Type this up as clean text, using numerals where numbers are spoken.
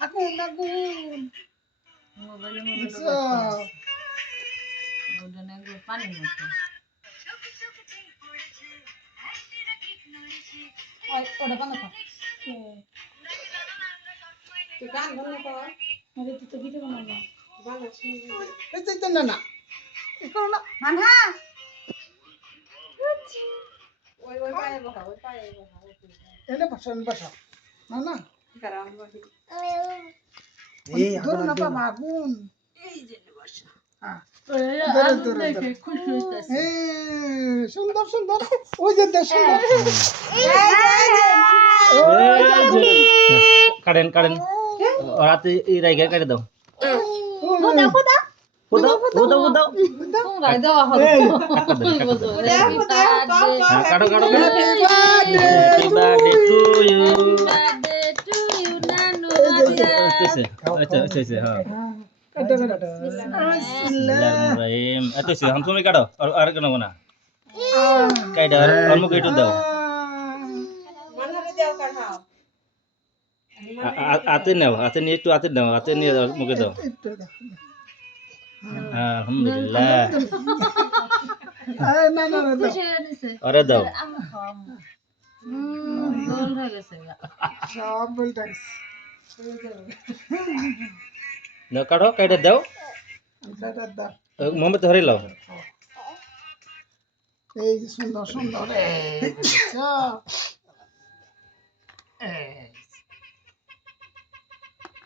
আগুন আগুন পানি ওটা বানা থাক তুই গান বানা কর আরে তুই তো ভিডিও বানাবি বানাচ্ছি এই তো না না এই করো না মানহা ওই পায়ে বসা ওই পায়ে বসা এনে বসা না না কারণ বসি এই ধরো না বাবা আগুন এই যে বসা হ্যাঁ আগুন দেখে খুশি হইতাছে সুন্দর সুন্দর ওই যে সুন্দর কাটেন কাটেন রাতে এই রাইগা কেটে দাও ফুদাও ফুদাও ফুদাও গায় দেওয়া হবে কাটো কাটো হ্যাপি বার্থডে টু ইউ নানু আচ্ছা আচ্ছা আচ্ছা হ্যাঁ কাটো কাটো বিসমিল্লাহিররহমানিররহিম এত সে হাম তুমি কাটো আর কেন না কাইডা আর মুখ একটু দাও মানহারে দাও কাটাও হাতে নাও হাতে নিয়ে একটু হাতে নাও হাতে নিয়ে মুখে দাও একটু দাও আলহামদুলিল্লাহ না না না দাও আরে দাও গোল হয়ে গেছে সব বলতে না কাটো কাইডা দাও কাটা দাও মোহাম্মদ ধরে লাও এই যে সুন্দর সুন্দর